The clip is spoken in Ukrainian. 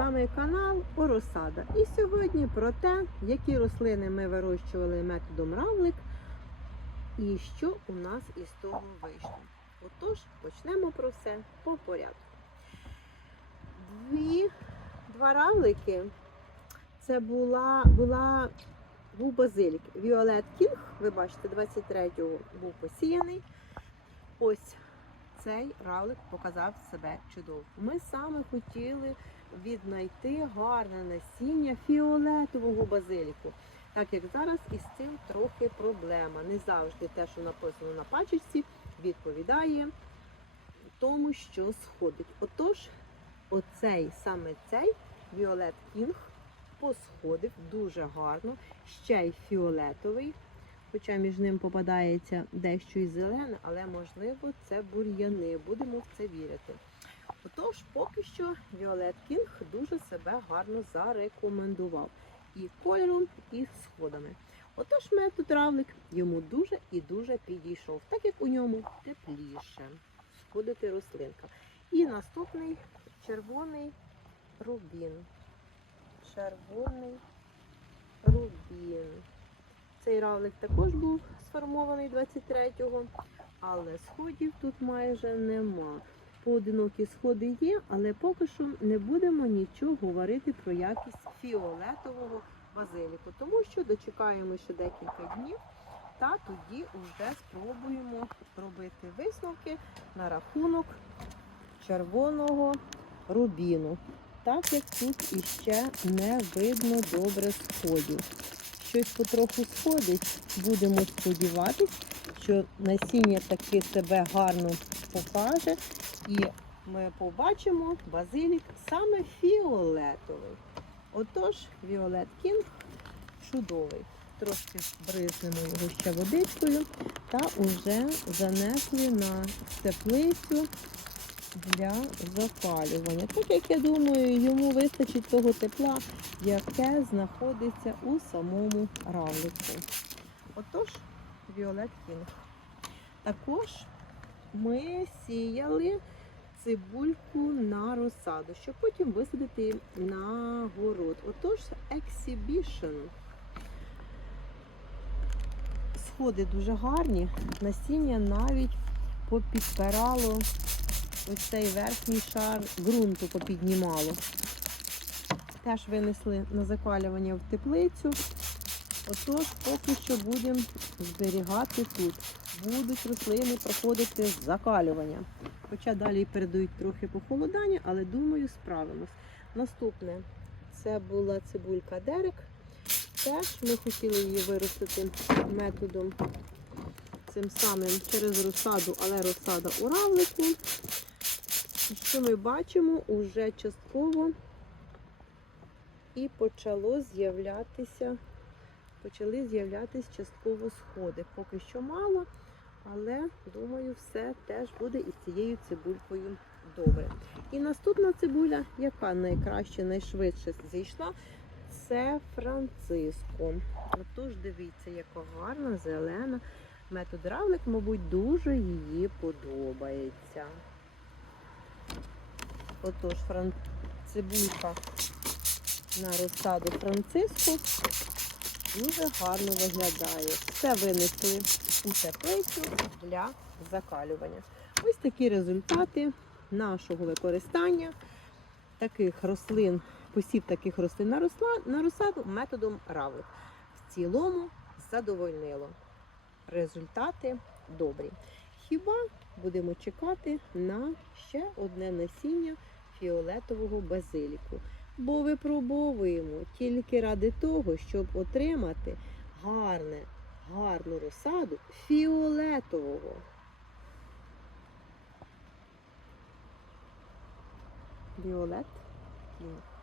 вами канал Оросада. І сьогодні про те, які рослини ми вирощували методом равлик і що у нас із того вийшло. Отож, почнемо про все по порядку. Дві, два равлики. Це була, була, був базилік. Віолет Кінг, ви бачите, 23-го був посіяний. Ось цей равлик показав себе чудово. Ми саме хотіли віднайти гарне насіння фіолетового базиліку. Так як зараз із цим трохи проблема. Не завжди те, що написано на пачечці, відповідає тому, що сходить. Отож, оцей саме цей Віолет Кінг посходив дуже гарно, ще й фіолетовий. Хоча між ним попадається дещо і зелене, але можливо це бур'яни. Будемо в це вірити. Отож, поки що Віолет Кінг дуже себе гарно зарекомендував і кольором, і сходами. Отож, метод равлик йому дуже і дуже підійшов, так як у ньому тепліше сходити рослинка. І наступний червоний рубін. Червоний рубін. Цей равлик також був сформований 23-го, але сходів тут майже нема. Поодинокі сходи є, але поки що не будемо нічого говорити про якість фіолетового базиліку, тому що дочекаємо ще декілька днів та тоді вже спробуємо робити висновки на рахунок червоного рубіну. Так як тут іще не видно добре сходів щось потроху сходить. Будемо сподіватися, що насіння таки себе гарно покаже. І ми побачимо базилік саме фіолетовий. Отож, Віолет Кінг чудовий. Трошки бризнемо його ще водичкою та вже занесли на теплицю для запалювання. Так як я думаю, йому вистачить того тепла, яке знаходиться у самому равлику. Отож, Віолет Кінг. Також ми сіяли цибульку на розсаду, щоб потім висадити на город. Отож, Exhibition. Сходи дуже гарні, насіння навіть попідпирало ось цей верхній шар ґрунту попіднімало. Теж винесли на закалювання в теплицю. Отож, поки що будемо зберігати тут. Будуть рослини проходити закалювання. Хоча далі передають трохи похолодання, але думаю, справимось. Наступне це була цибулька Дерек. Теж ми хотіли її виростити методом цим самим через розсаду, але розсада у равлику. Що ми бачимо, уже частково і почало з'являтися, почали з'являтися частково сходи. Поки що мало, але думаю, все теж буде із цією цибулькою добре. І наступна цибуля, яка найкраще, найшвидше зійшла, це Франциско. Отож, дивіться, яка гарна, зелена. Метод равлик, мабуть, дуже її подобається. Отож, фран... цибулька на розсаду Франциску дуже гарно виглядає. Все винесли у теплицю для закалювання. Ось такі результати нашого використання таких рослин, посів таких рослин на, росла... на розсаду методом равлик. В цілому задовольнило. Результати добрі. Хіба будемо чекати на ще одне насіння фіолетового базиліку. Бо випробовуємо тільки ради того, щоб отримати гарне, гарну розсаду фіолетового. Фіолет? Кінг.